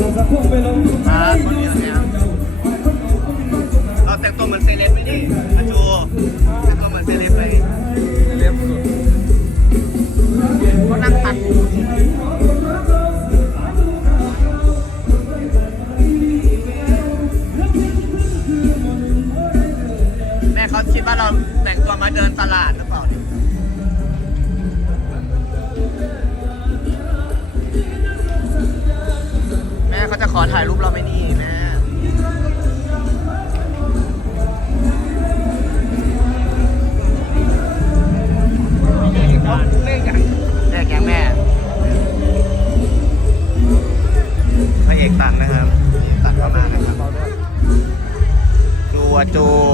มาคนเดียวเนี่ยเราแต่งตัวเหมือนเซเลบไหมนี่อาจูแต่งตัวเหมือนเซเลบไหมเซเลบสุดก็นั่งตัดแม่เขาคิดว่าเราแต่งตัวมาเดินตลาดหรือเปล่าเนี่ย เขาจะขอถ่ายรูปเราไหมนี่แม่เลขยังเลขยังแม่พระเอกตันนะครับตันเข้ามานะครับจูอะจูโ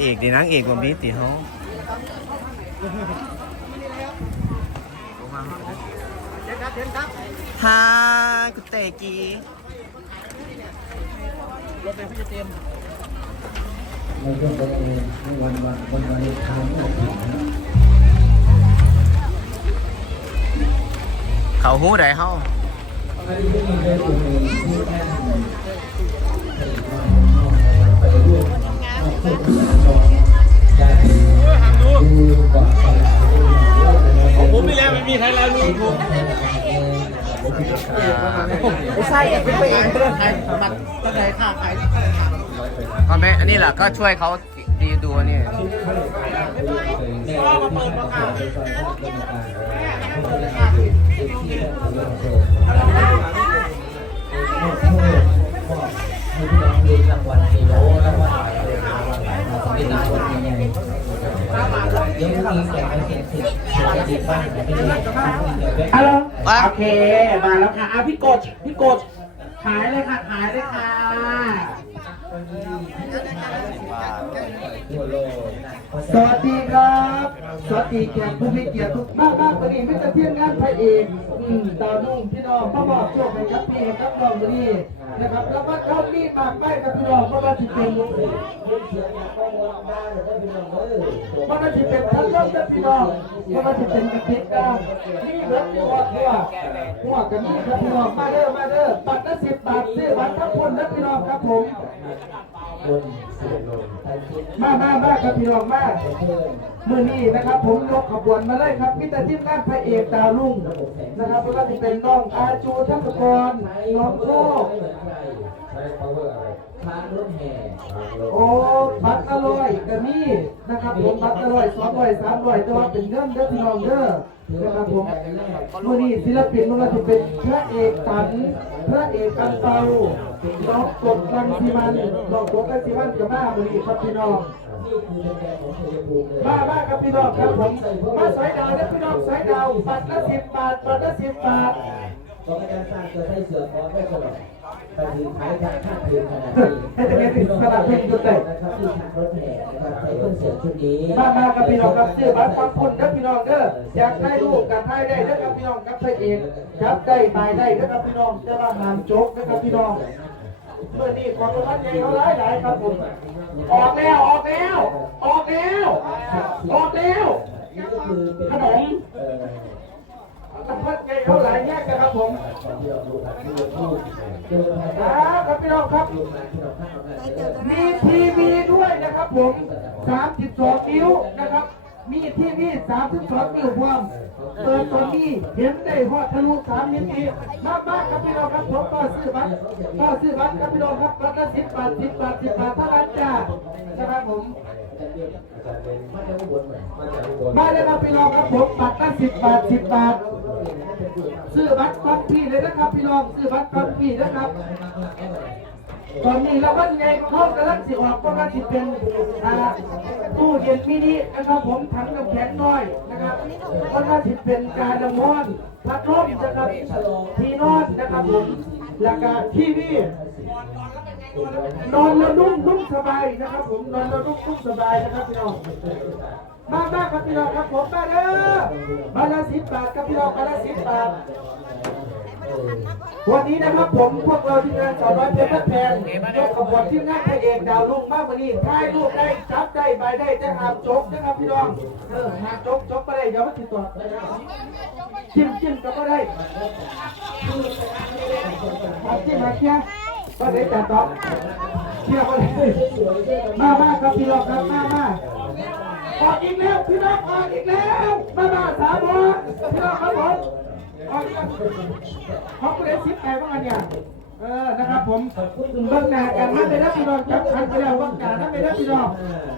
เอกดีนางเอกวันนี้ตีเขาฮากุเตกีในช่วงวันนี้ในวันวันวันวันทางนี้ถึงเขาหู้ใดเฮา พ่อนของผมนี่แหละไม่มีใครลายมือผมไม่ใช่เป็นไปเองเรื่องใครบัตรตั้งใจค่าใครก็แม่อันนี้แหละก็ช่วยเขาดีดูนนี่ก็มาเปิดประกาศฮัลโหลว่าโอเค มาแล้วค่ะอะพี่กดพี่กดขายเลยค่ะขายเลยค่ะสวัสดีครับ สวัสดีแขกผู้มีเกียรติทุกมากมากวันนี้ไม่จะเที่ยงงานพระเอกอืมดาวนุ่งพี่น้องพ่อบอกโชคให้ครับพี่เอกครับน้องวันนี้ นะครับแล้วก็เข้านี่มากล้กับพี่น้องเพราะว่าจะเป็นเพราะว่าจะเป็นทั้งยอดและพี่น้องเพราะว่าจะเป็นกระเทกกันนี่เหลือตัวตัวหัวกันนี่ครับพี่น้องมาเด้อมาเด้อปัดละสิบบาทซื้อบัตรทั้งคนนะพี่น้องครับผม มามามาครับพี่น้องมามือนี้นะครับ ผมยกขบวนมาเลยครับพิจารทีมงานพระเอกดาวรุ่งนะครับเพราะว่าจะเป็นน้องอาจูทัศกรน้องโชค โอ้บัตรอร่อยก็มีนะครับผมบัตรอร่อยสองร้อยสามร้อยแต่ว่าเป็นเงินเด้อพี่น้องเด้อนะครับผมมือนี้ศิลปินมันก็จะเป็นพระเอกตันพระเอกกันเตาน้องกดกันที่มันน้องกดกันที่มันกับมามือนี้ครับพี่น้องมามาครับพี่น้องครับผมมาสายดาวนะพี่น้องสายดาวบัตรละสิบบาทบัตรละสิบบาทก็ไม่ได้สร้างตัวให้เสือขอไม่สลบ แต่ถือขายทางค่าคืนขนาดนี้นะครับที่ทางรถแห่นะครับใส่เครื่องเสียงชุดนี้มามาครับพี่น้องครับซื้อบัตรฟังคุณนะพี่น้องเด้ออยากได้รูปกับถ่ายได้นะครับพี่น้องครับพระเอกจับได้ตายได้นะครับพี่น้องจะมาหามโจ๊กนะครับพี่น้องเมื่อนี้ขอตัวท่านใหญ่เขาหลายหลายครับผมออกแล้วออกแล้ว ออกแล้วออกแล้วนี่ก็คือเป็นขนมเอ่อ รางวัลใหญ่เท่าไหร่แยกนะครับ ผมครับพี่น้องครับ มีทีวีด้วยนะครับผม 32 นิ้วนะครับ มีทีวี32 นิ้วพร้อมเปิดตัวนี้เห็นได้ฮอดทะลุ3นิ้วอีกมากมากครับพี่น้องครับผมก็ซื้อบัตรก็ซื้อบัตรครับพี่น้องครับบัตรละ10บาท10บาท10บาทเท่านั้นจ้านะครับผมมาจากอุบลไหมมาจากอุบลมาเลยครับพี่น้องครับผมบัตรละ10บาท10บาท ซื้อบัตรก่อนพี่เลยนะครับพี่น้องซื้อบัตรก่อนพี่นะครับ ตอนนี้เราก็ยังไงเขากำลังสิออกก็กำลังสิเป็นอ่าตู้เย็นมินินะครับผมถังน้ำแข็งน้อยนะครับก็น่าสิเป็นการละมอนพัดลมนะครับที่นอนนะครับผมแล้วก็ทีวีนอนแล้วนุ่มนุ่มสบายนะครับ ผมนอนแล้วนุ่มนุ่มสบายนะครับพี่น้อง มาบ้างครับพี่น้องครับผมมาเด้อบาละสิบบาทครับพี่น้องบาละสิบบาทวันนี้นะครับผมพวกเราที่งานสาวน้อยเพชรแพงยกขบวนที่งานพระเอกดาวรุ่งมากวันนี้ถ่ายรูปได้จับได้ใบได้จะหามจกนะครับพี่น้องเออหามจกจกไปได้เดี๋ยวมันติดต่อจิ้มจิ้มก็ได้หามจิ้มหามเชี่ก็ได้จัดต่อเชี่ยก็ได้มามาครับพี่น้องครับมามา ออกอีกแล้วพี่น้องออกอีกแล้วมามาสามคนพี่น้องครับผมออกอีกแล้วเขาก็เลยซิปไปว่ากันเนี่ยเออนะครับผมเบิ่งหน้ากันมาเลยนะพี่น้องจับคันไปแล้วว่างการนั่นเลยนะพี่น้อง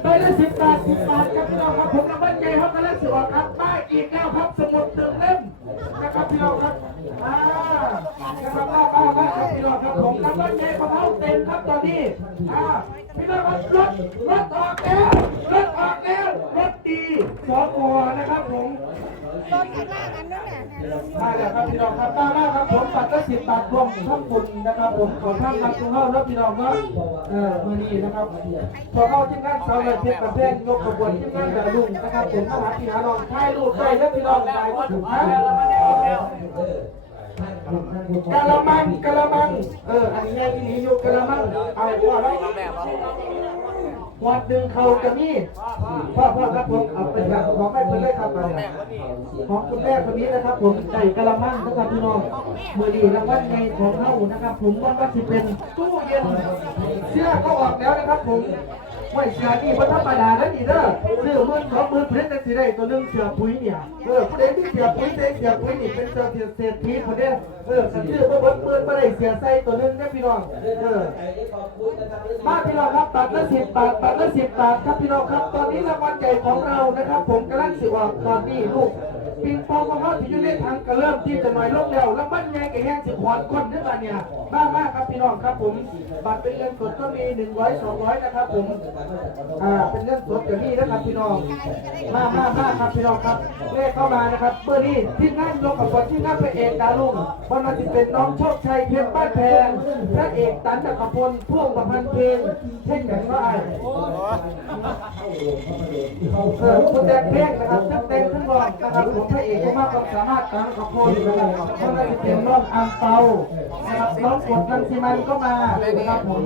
ไปละสิบบาทสิบบาทครับพี่น้องครับผมรางวัลใหญ่เขากำลังสิออกครับป้ายอีกแล้วครับสมุดหนึ่งเล่มนะครับพี่น้องครับอ่านะครับป้าป้าป้าครับพี่น้องครับผมรางวัลใหญ่ของเขาเต็มครับตอนนี้อ่าพี่น้องครับรถรถออกแล้วรถ รถดีสอกนะครับผมต้นข้างล่างอันนั้นน่ะได้แล้วครับพี่น้องครับป้ามาครับผมปัดละสิบบาทรวมทั้งคุณนะครับผมขอท่านรับทุกเข้าแล้วพี่น้องเนาะเออมือนี้นะครับพอเข้าที่งานเสาเลยเพชรประเภทยกขบวนที่งานดาวรุ่งนะครับผมมาหาพี่หาน้องถ่ายรูปได้แล้วพี่น้องถ่ายก็ถูกนะกะละมังกะละมัง เออ อันนี้ยังมีอยู่กะละมัง เอาว่าแล้ว วัดดึงเขาจะมีพ่อพ่อครับผมเอาไปครับของไม่เป็นเลยครับมาของคุณแม่คนนี้นะครับ ผมไก่กะละมังนะครับพี่น้องมือดีรางวัลในของเฮานะครับ ผมว่าก็สิเป็นตู้เย็นเสื้อก็ออกแล้วนะครับผมไม่เสื้อนี่มันธรรมดาแล้วนี่เด้อซื้อมื่นสองมื่นเพื่อนสิได้ตัวหนึงเสือปุ๋ยเนี่ยเออผู้ใดที่เสือปุ๋ยเสื้อเสือปุ๋ยนี่เป็นเสือเศรษฐีคนเนี้ยเออซื้อมื่อวันหมื่นมาได้เสื้อใส่ตัวหนึงนะพี่น้องเออมาพี่น้องครับบัตรละสิบบาทบัตรละสิบบาทครับพี่น้องครับ ตอนนี้รางวัลใหญ่ของเรานะครับ ผมกำลังสิออกตอนนี้ลูกปิงปองของเขาที่อยู่ในทางก็เริ่มที่จะหน่อยลงแล้วแล้วมันใหญ่กับแห้งสิขวดก้นด้วยกันเนี่ยมากมากครับพี่น้องครับผมบัตรเป็นเงินสดก็มีหนึ่งร้อยสองร้อยนะครับ ผมอ่าเป็นเงินสดอย่างนี้นะครับพี่น้องมากมามาครับพี่น้องครับเลขเข้ามานะครับเบอร์นี้ที่นั่งลงกับคนที่นั่งพระเอกดารุ่งวันนั้นเป็นน้องโชคชัยเพียรบ้านแพงพระเอกตันจักรพลพ่วงประพันธ์เพลงเช่นกันว่าไอ้ เออคุณแดงเพลงนะครับทั้งเต็มทั้งรองนะครับผมพระเอกมากความสามารถตามกับพลนะครับเพราะว่าจะเป็นน้องอังเปานะครับน้องกดนันซีมันก็มานะครับผม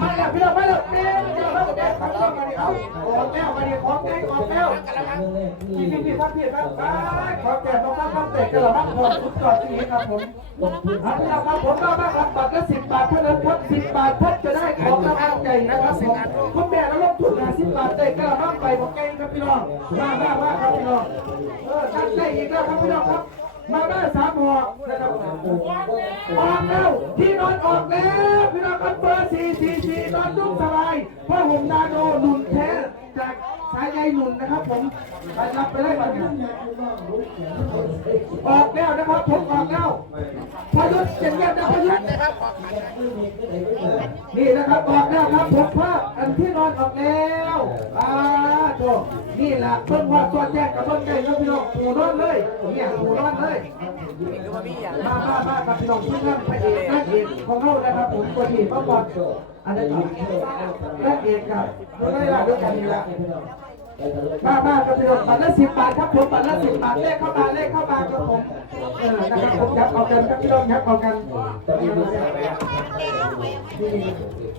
มาแล้วพี่น้องมาแล้วเด้เดี๋ยวเราจะแดงขับช่องมาดิเอาของแก้วมาดิของแก้วของแก้วพี่พี่พี่ครับพี่ครับของแก้ว ต้องมาต้องเตะกระมังผมสุดยอดที่นี่ครับผมครับพี่น้องครับผมมาบ้างครับบัตรละสิบบาทเท่านั้นครับสิบบาทท่านจะได้ของรางวัลใหญ่นะครับผมคุณแม่แล้วลงทุนหาสิบบาทได้กระมังไปบอกแกงครับพี่น้องมาบ้างมาครับพี่น้องเออท่านได้อีกแล้วครับพี่น้องครับมาได้สามหัวนะครับออกแล้วที่นอนออกแล้วพี่น้องครับเบอร์สี่สี่สี่นอนนุ่มสบายผ้าห่มนาโนหนุนแท้ จากสายใยหนุนนะครับ ผมไปรับไปเลยบัดนี้ออกแล้วนะครับผมออกแล้วพยุทธเจ็ดเงียบนะพยุทธ์นี่นะครับออกแล้วครับผมภาพอันที่นอนออกแล้วอ่าโจนี่แหละเพิ่งว่าตัวแจ้งกับเพิ่งได้แล้วพี่น้องปูนอนเลยเนี่ยปูนอนเลยมามามาครับพี่น้องที่นั่งพระเอกนักเอกของเรานะครับผมตัวที่มาก่อน อันนี้ต่อนักเอกครับไม่ได้ละด้วยกันนี่ละมามาครับพี่น้องบัตรละสิบบาทครับผมบัตรละสิบบาทเลขเข้ามาเลขเข้ามาครับผมเออนะครับผมยับเอากันครับพี่น้องยับเอากัน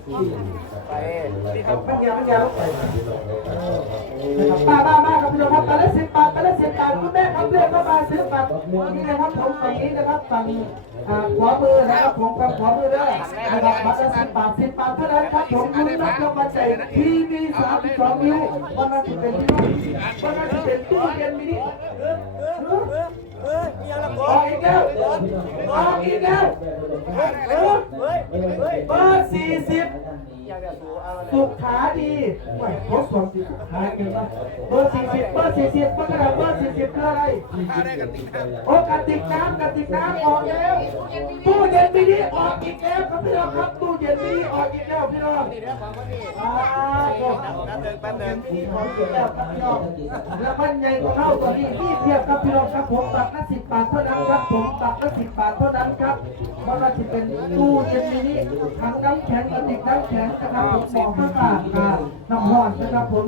ตอนนี้มีสายแววมันยาวมันยาครับป้าป้าป้าครับพี่น้องครับไปละสิบบาทไปละสิบบาทคุณแม่ครับเลือกเข้ามาซื้อบัตรนี่นะครับผมฝั่งนี้นะครับฝั่งขวามือนะครับผมกับขวามือด้วยนะครับบัตรละสิบบาทสิบบาทเท่านั้นครับผมคุณรับรางวัลใจทีวีสามสิบสองนิ้ววันนั้นจะเป็นที่นู่นวันนั้นจะเป็นตู้เย็นมินิออกอีกแล้วออกอีกแล้ว เออเบอร์สี่สิบ สุขาดีไม่ครบสองสิบหายเกินปะเบอร์สี่สิบเบอร์สี่สิบเบอร์กระดาษเบอร์สี่สิบคืออะไรโอ้กระติกน้ำกระติกน้ำออกแล้วตู้เย็นมินิออกอีกแล้วครับพี่น้องครับตู้เย็นมินิออกอีกแล้วพี่น้องอ่าแป๊บนึงที่ขอเกี่ยวแล้วครับพี่น้องแล้วมันใหญ่กว่าเท่าตัวนี้ที่เทียบครับพี่น้องครับผมตัดละสิบบาทเท่านั้นครับผมตัดละสิบบาทเท่านั้นครับเพราะว่าจะเป็นตู้เย็นมินิถังน้ำแข็งกระติกน้ำแข็งนะครับผมเหมาะกับอากาน้ำร้อนนะครับผม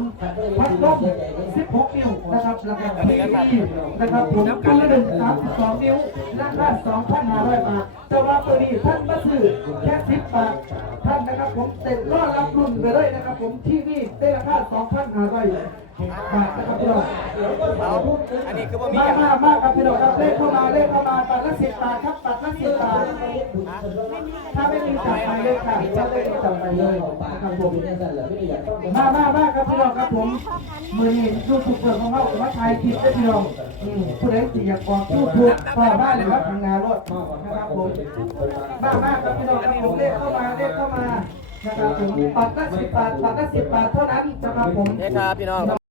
พัดลม16 นิ้วนะครับแล้วก็ทีวีนะครับผมตัวละหนึ่งสามสิบสองนิ้วราคา2,500บาทแต่ว่าตัวนี้ท่านมาซื้อแค่10บาทท่านนะครับผมเต็มรอรับรุ่นไปเลยนะครับผมทีวีได้ราคา2,500 บาทนะครับพี่น้องอันนี้คือว่ามีมาอย่างมามาครับพี่น้องครับเลขเข้ามาเลขเข้ามาตัดละสิบบาทครับตัดละสิบบาทถ้าไม่มีจับไปเลยค่ะถ้าไม่มีจับไปเลยนะครับผมเป็นยังไงล่ะพี่อยากต้องมามามาครับพี่น้องครับผมมือนี้ยูทูบเบอร์ของเรามาถ่ายคลิปได้พี่น้องอืมผู้ใดที่อยากออกยูทูบก็มาเลยครับทางงานรถนะครับผมมามาครับพี่น้องครับผมเลขเข้ามาเลขเข้ามานะครับผมปัดละสิบบาทปัดละสิบบาทเท่านั้นนะครับผมนี่ครับพี่น้อง